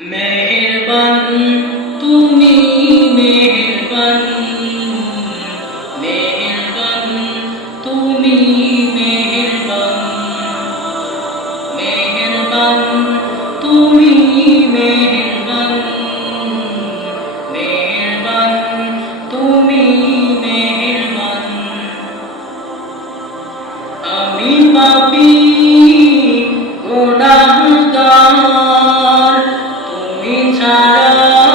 মেহেরবান তুমি মেহেরবান, মেহেরবান তুমি মেহেরবান, মেহেরবান তুমি মেহেরবান, মেহেরবান তুমি মেহেরবান। আমি পাপী গুনাহগার, তুমি ছাড়া